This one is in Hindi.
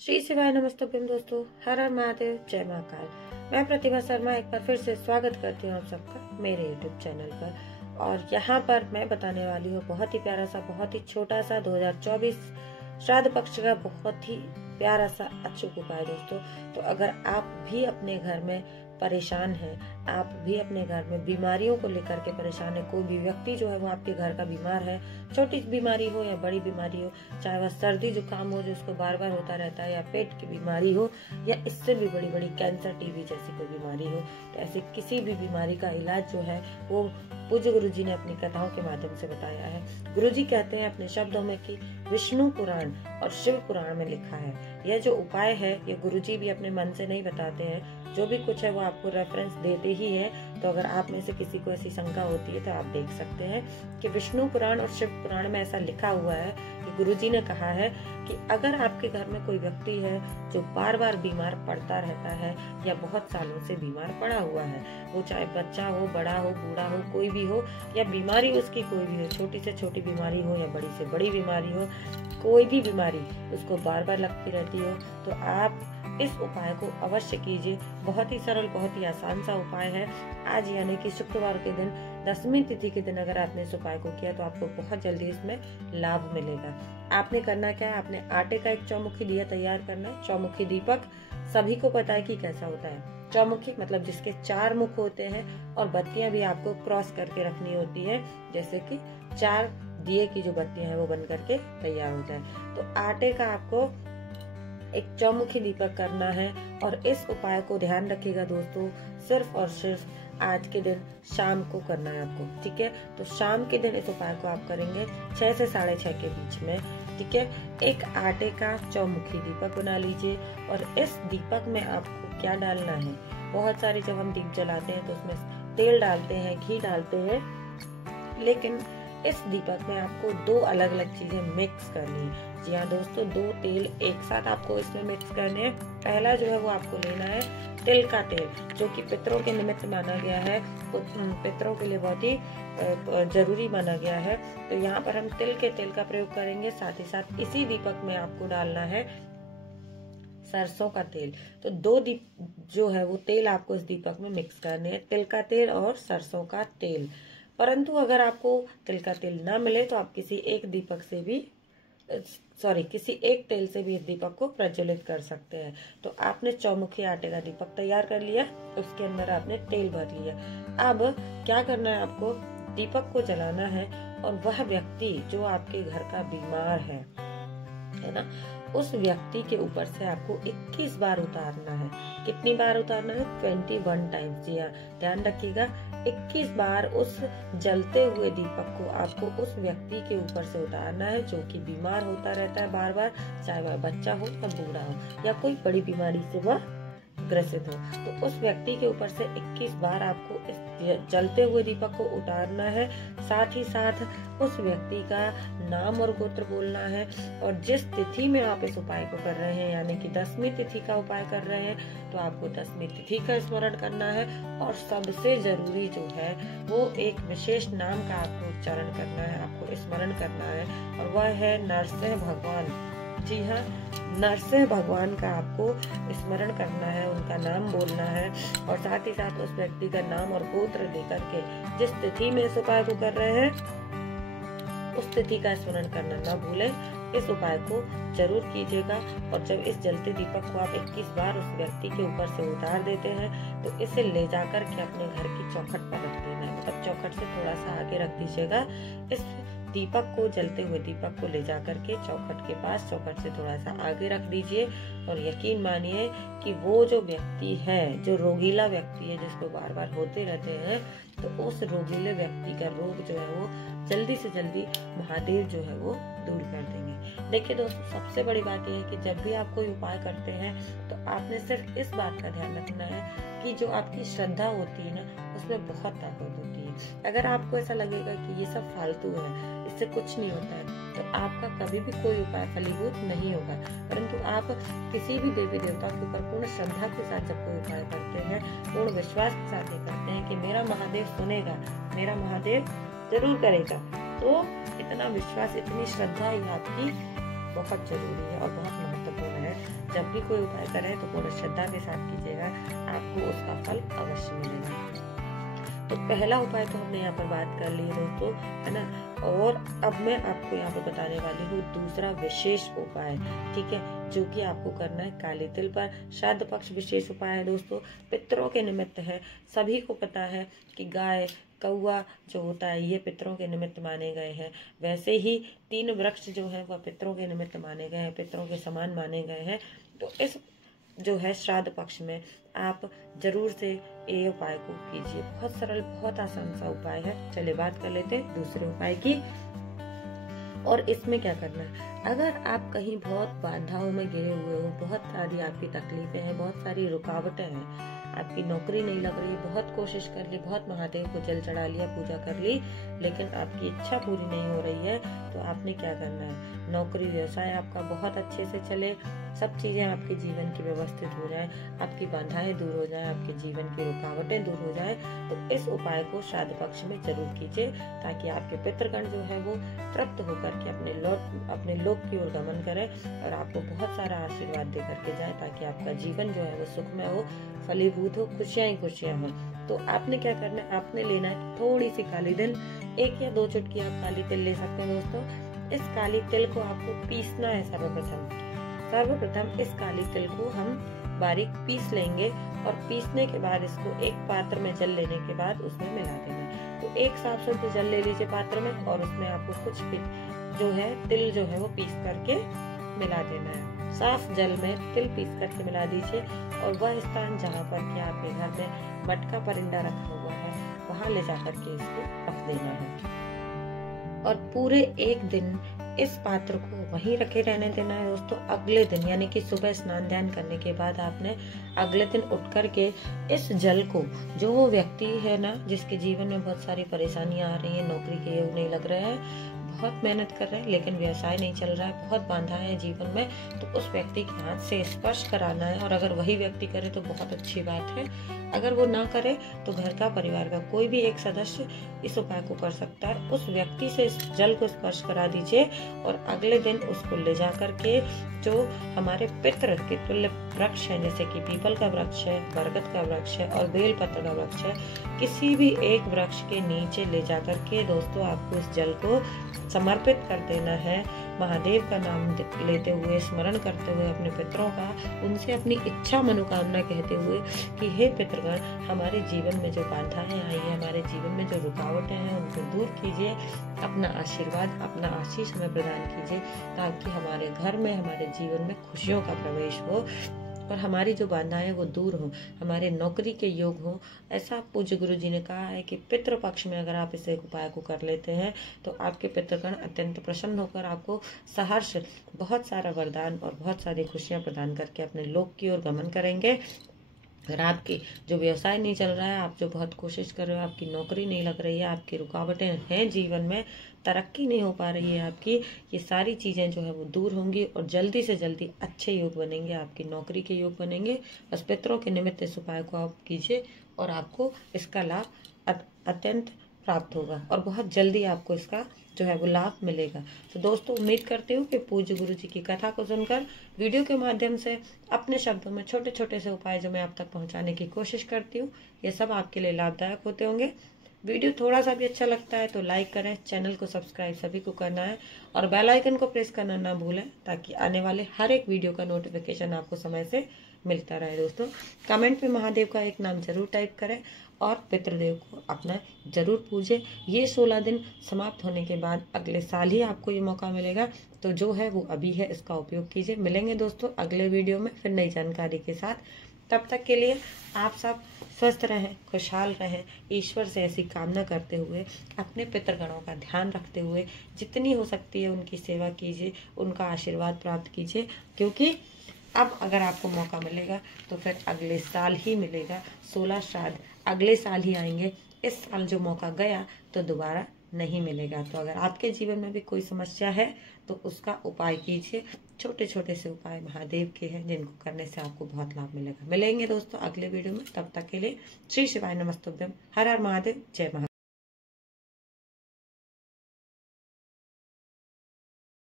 श्री शिवाय नमस्तुभ्यम दोस्तों, हर हर महादेव, जय महाकाल। मैं प्रतिभा शर्मा एक बार फिर से स्वागत करती हूँ आप सबका मेरे यूट्यूब चैनल पर। और यहाँ पर मैं बताने वाली हूँ बहुत ही प्यारा सा, बहुत ही छोटा सा 2024 श्राद्ध पक्ष का बहुत ही प्यारा सा अचूक उपाय दोस्तों। तो अगर आप भी अपने घर में परेशान हैं, आप भी अपने घर में बीमारियों को लेकर के परेशान है, कोई भी व्यक्ति जो है वो आपके घर का बीमार है, छोटी बीमारी हो या बड़ी बीमारी हो, चाहे वह सर्दी जुकाम हो जो उसको बार बार होता रहता है, या पेट की बीमारी हो, या इससे भी बड़ी बड़ी कैंसर, टीबी जैसी कोई बीमारी हो, तो ऐसे किसी भी बीमारी का इलाज जो है वो पूज्य गुरु जी ने अपनी कथाओं के माध्यम से बताया है। गुरु जी कहते हैं अपने शब्दों में कि विष्णु पुराण और शिव पुराण में लिखा है। यह जो उपाय है ये गुरु जी भी अपने मन से नहीं बताते हैं, जो भी कुछ है वो आपको रेफरेंस देते ही है। तो अगर आप में से किसी को ऐसी शंका होती है तो आप देख सकते हैं कि विष्णु पुराण और शिव पुराण में ऐसा लिखा हुआ है कि गुरुजी ने कहा है कि अगर आपके घर में कोई व्यक्ति है जो बार बार बीमार पड़ता रहता है या बहुत सालों से बीमार पड़ा हुआ है, वो चाहे बच्चा हो, बड़ा हो, बूढ़ा हो, कोई भी हो, या बीमारी उसकी कोई भी हो, छोटी से छोटी बीमारी हो या बड़ी से बड़ी बीमारी हो, कोई भी बीमारी उसको बार बार लगती रहती हो, तो आप इस उपाय को अवश्य कीजिए। बहुत ही सरल, बहुत ही आसान सा उपाय है। आज यानी कि शुक्रवार के दिन, 10वीं तिथि के दिन अगर आपने इस उपाय को किया तो आपको बहुत जल्दी इसमें लाभ मिलेगा। आपने करना क्या है, आपने आटे का एक चौमुखी दिया तैयार करना है। चौमुखी दीपक सभी को पता है कि कैसा होता है। चौमुखी मतलब जिसके 4 मुख होते हैं, और बत्तियां भी आपको क्रॉस करके रखनी होती है, जैसे कि 4 दिए की जो बत्तियां हैं वो बन करके तैयार हो जाए। तो आटे का आपको एक चौमुखी दीपक करना है। और इस उपाय को ध्यान रखिएगा दोस्तों, सिर्फ और सिर्फ आज के दिन शाम को करना है आपको, ठीक है। तो शाम के दिन इस उपाय को आप करेंगे 6 से 6:30 के बीच में, ठीक है। एक आटे का चौमुखी दीपक बना लीजिए, और इस दीपक में आपको क्या डालना है, बहुत सारी जब हम दीप जलाते हैं तो उसमें तेल डालते हैं, घी डालते हैं, लेकिन इस दीपक में आपको 2 अलग अलग चीजें मिक्स करनी है। जी हाँ दोस्तों, 2 तेल एक साथ आपको इसमें मिक्स करने हैं। पहला जो है वो आपको लेना है तिल का तेल, जो कि पितरों के निमित्त माना गया है, पितरों के लिए बहुत ही जरूरी माना गया है। तो यहाँ पर हम तिल के तेल का प्रयोग करेंगे। साथ ही साथ इसी दीपक में आपको डालना है सरसों का तेल। तो 2 दीप जो है वो तेल आपको इस दीपक में मिक्स करने हैं, तिल का तेल और सरसों का तेल। परंतु अगर आपको तिल का तेल ना मिले तो आप किसी एक तेल से भी इस दीपक को प्रज्वलित कर सकते हैं। तो आपने चौमुखी आटे का दीपक तैयार कर लिया, उसके अंदर आपने तेल भर लिया। अब क्या करना है, आपको दीपक को जलाना है, और वह व्यक्ति जो आपके घर का बीमार है ना, उस व्यक्ति के ऊपर से आपको 21 बार उतारना है। कितनी बार उतारना है? 21 टाइम्स। जी हाँ, ध्यान रखिएगा, 21 बार उस जलते हुए दीपक को आपको उस व्यक्ति के ऊपर से उतारना है जो कि बीमार होता रहता है बार बार, चाहे वह बच्चा हो या बूढ़ा हो या कोई बड़ी बीमारी से वह ग्रसित हो। तो उस व्यक्ति के ऊपर से 21 बार आपको इस जलते हुए दीपक को उतारना है। साथ ही साथ उस व्यक्ति का नाम और गोत्र बोलना है। और जिस तिथि में आप इस उपाय को कर रहे हैं, यानी कि 10वीं तिथि का उपाय कर रहे हैं, तो आपको 10वीं तिथि का स्मरण करना है। और सबसे जरूरी जो है वो एक विशेष नाम का आपको उच्चारण करना है, आपको स्मरण करना है, और वह है नरसिंह भगवान। जी हाँ, नरसिंह भगवान का आपको स्मरण करना है, उनका नाम बोलना है, और साथ ही साथ उस व्यक्ति का नाम और गोत्र लेकर के जिस तिथि में इस उपाय को कर रहे हैं उस तिथि का स्मरण करना ना भूलें। इस उपाय को जरूर कीजिएगा। और जब इस जलते दीपक को आप 21 बार उस व्यक्ति के ऊपर से उतार देते हैं तो इसे ले जाकर के अपने घर की चौखट पर रख देना है। मतलब चौखट से थोड़ा सा आगे रख दीजिएगा। इस दीपक को, जलते हुए दीपक को ले जाकर के चौखट के पास, चौखट से थोड़ा सा आगे रख दीजिए। और यकीन मानिए कि वो जो व्यक्ति है, जो रोगीला व्यक्ति है, जिसको बार बार होते रहते हैं, तो उस रोगीले व्यक्ति का रोग जो है वो जल्दी से जल्दी महादेव जो है वो दूर कर देंगे। देखिए दोस्तों, सबसे बड़ी बात यह है कि जब भी आप कोई उपाय करते हैं तो आपने सिर्फ इस बात का ध्यान रखना है कि जो आपकी श्रद्धा होती है ना, उसमें बहुत ताकत होती है। अगर आपको ऐसा लगेगा कि ये सब फालतू है, इससे कुछ नहीं होता है, तो आपका कभी भी कोई उपाय फलीभूत नहीं होगा। परंतु आप किसी भी देवी देवता के ऊपर पूर्ण श्रद्धा के साथ जब कोई उपाय करते हैं, पूर्ण विश्वास के साथ ये करते हैं कि मेरा महादेव सुनेगा, मेरा महादेव जरूर करेगा, तो इतना विश्वास, इतनी श्रद्धा ही आपकी बहुत जरूरी है और बहुत महत्वपूर्ण है। भी कोई उपाय करें तो पूर्ण श्रद्धा के साथ कीजिएगा, आपको उसका फल अवश्य मिलेगा। तो पहला उपाय तो हमने यहाँ पर बात कर ली है दोस्तों, है ना। और अब मैं आपको यहाँ पर बताने वाली हूँ दूसरा विशेष उपाय, ठीक है, जो कि आपको करना है काले तिल पर। श्राद्ध पक्ष विशेष उपाय है दोस्तों, पितरों के निमित्त है। सभी को पता है कि गाय, कौआ जो होता है ये पितरों के निमित्त माने गए हैं। वैसे ही 3 वृक्ष जो है वह पितरों के निमित्त माने गए हैं, पितरों के समान माने गए हैं। तो इस जो है श्राद्ध पक्ष में आप जरूर से ये उपाय को कीजिए। बहुत सरल, बहुत आसान सा उपाय है। चलिए बात कर लेते हैं दूसरे उपाय की। और इसमें क्या करना है, अगर आप कहीं बहुत बाधाओं में घिरे हुए हो, बहुत सारी आपकी तकलीफें हैं, बहुत सारी रुकावटें हैं, आपकी नौकरी नहीं लग रही, बहुत कोशिश कर ली, बहुत महादेव को जल चढ़ा लिया, पूजा कर ली, लेकिन आपकी इच्छा पूरी नहीं हो रही है, तो आपने क्या करना है, नौकरी व्यवसाय आपका बहुत अच्छे से चले, सब चीजें आपके जीवन की व्यवस्थित हो जाए, आपकी बाधाएं दूर हो जाए, आपके जीवन की रुकावटें दूर हो जाए, तो इस उपाय को श्राद्ध पक्ष में जरूर कीजिए, ताकि आपके पितृगण जो है वो तृप्त होकर के अपने लोक की ओर गमन करें और आपको बहुत सारा आशीर्वाद दे करके जाए, ताकि आपका जीवन जो है वो सुखमय हो, फलीभूत हो, खुशियां ही खुशियां हो। तो आपने क्या करना है, आपने लेना है थोड़ी सी काली तिल, 1 या 2 चुटकी आप काली तिल ले सकते हैं दोस्तों। इस काली तिल को आपको पीसना है। सर्वप्रथम इस काली तिल को हम बारीक पीस लेंगे और पीसने के बाद इसको एक पात्र में जल लेने के बाद उसमें मिला देना है। तो एक साफ शुद्ध जल ले लीजिए पात्र में और उसमें आपको कुछ जो है तिल जो है वो पीस करके मिला देना है। साफ जल में तिल पीस करके मिला दीजिए और वह स्थान जहाँ पर कि आपके घर में मटका परिंदा रखा हुआ है वहां ले जाकर के इसको रख देना है और पूरे 1 दिन इस पात्र को वहीं रखे रहने देना है दोस्तों। अगले दिन यानी कि सुबह स्नान ध्यान करने के बाद आपने अगले दिन उठ करके इस जल को, जो वो व्यक्ति है ना जिसके जीवन में बहुत सारी परेशानियां आ रही है, नौकरी के योग नहीं लग रहे हैं, बहुत मेहनत कर रहे हैं लेकिन व्यवसाय नहीं चल रहा है, बहुत बाधाएं हैं जीवन में, तो उस व्यक्ति के हाथ से स्पर्श कराना है। और अगर वही व्यक्ति करे तो बहुत अच्छी बात है, अगर वो ना करे तो घर का, परिवार का कोई भी एक सदस्य इस उपाय को कर सकता है। उस व्यक्ति से इस जल को स्पर्श करा दीजिए और अगले दिन उसको ले जा करके जो हमारे पितृ के तुल्य वृक्ष है, जैसे कि पीपल का वृक्ष है, बरगद का वृक्ष है और बेल पत्र का वृक्ष है, किसी भी एक वृक्ष के नीचे ले जा करके दोस्तों आपको इस जल को समर्पित कर देना है। महादेव का नाम लेते हुए, स्मरण करते हुए अपने पितरों का, उनसे अपनी इच्छा मनोकामना कहते हुए कि हे पितृगण, हमारे जीवन में जो बाधाएं आई है, हमारे जीवन में जो रुकावटें हैं उनको दूर कीजिए, अपना आशीर्वाद, अपना आशीष हमें प्रदान कीजिए, ताकि हमारे घर में, हमारे जीवन में खुशियों का प्रवेश हो और हमारी जो बाधाएं वो दूर हो, हमारे नौकरी के योग हो। ऐसा पूज्य गुरु जी ने कहा है कि पितृ पक्ष में अगर आप इस एक उपाय को कर लेते हैं तो आपके पितृगण अत्यंत प्रसन्न होकर आपको सहर्ष बहुत सारा वरदान और बहुत सारी खुशियां प्रदान करके अपने लोक की ओर गमन करेंगे। अगर आपकी जो व्यवसाय नहीं चल रहा है, आप जो बहुत कोशिश कर रहे हो, आपकी नौकरी नहीं लग रही है, आपकी रुकावटें हैं जीवन में, तरक्की नहीं हो पा रही है आपकी, ये सारी चीजें जो है वो दूर होंगी और जल्दी से जल्दी अच्छे योग बनेंगे, आपकी नौकरी के योग बनेंगे। बस पितरों के निमित्त इस उपाय को आप कीजिए और आपको इसका लाभ अत्यंत प्राप्त होगा और बहुत जल्दी आपको इसका जो है वो लाभ मिलेगा। तो दोस्तों उम्मीद करती हूँ कि पूज्य गुरु जी की कथा को सुनकर, वीडियो के माध्यम से अपने शब्दों में छोटे छोटे से उपाय जो मैं आप तक पहुँचाने की कोशिश करती हूँ, ये सब आपके लिए लाभदायक होते होंगे। वीडियो थोड़ा सा भी अच्छा लगता है तो लाइक करें, चैनल को सब्सक्राइब सभी को करना है और बेल आइकन को प्रेस करना ना भूलें, ताकि आने वाले हर एक वीडियो का नोटिफिकेशन आपको समय से मिलता रहे। दोस्तों कमेंट में महादेव का एक नाम जरूर टाइप करें और पितृदेव को अपना जरूर पूजें। ये 16 दिन समाप्त होने के बाद अगले साल ही आपको ये मौका मिलेगा, तो जो है वो अभी है, इसका उपयोग कीजिए। मिलेंगे दोस्तों अगले वीडियो में फिर नई जानकारी के साथ। तब तक के लिए आप सब स्वस्थ रहें, खुशहाल रहें। ईश्वर से ऐसी कामना करते हुए, अपने पितृगणों का ध्यान रखते हुए जितनी हो सकती है उनकी सेवा कीजिए, उनका आशीर्वाद प्राप्त कीजिए, क्योंकि अब अगर आपको मौका मिलेगा तो फिर अगले साल ही मिलेगा। 16 श्राद्ध अगले साल ही आएंगे, इस साल जो मौका गया तो दोबारा नहीं मिलेगा। तो अगर आपके जीवन में भी कोई समस्या है तो उसका उपाय कीजिए। छोटे छोटे से उपाय महादेव के हैं जिनको करने से आपको बहुत लाभ मिलेगा। मिलेंगे दोस्तों अगले वीडियो में, तब तक के लिए श्री शिवाय नमस्तुभ्यम। हर हर महादेव, जय महादेव।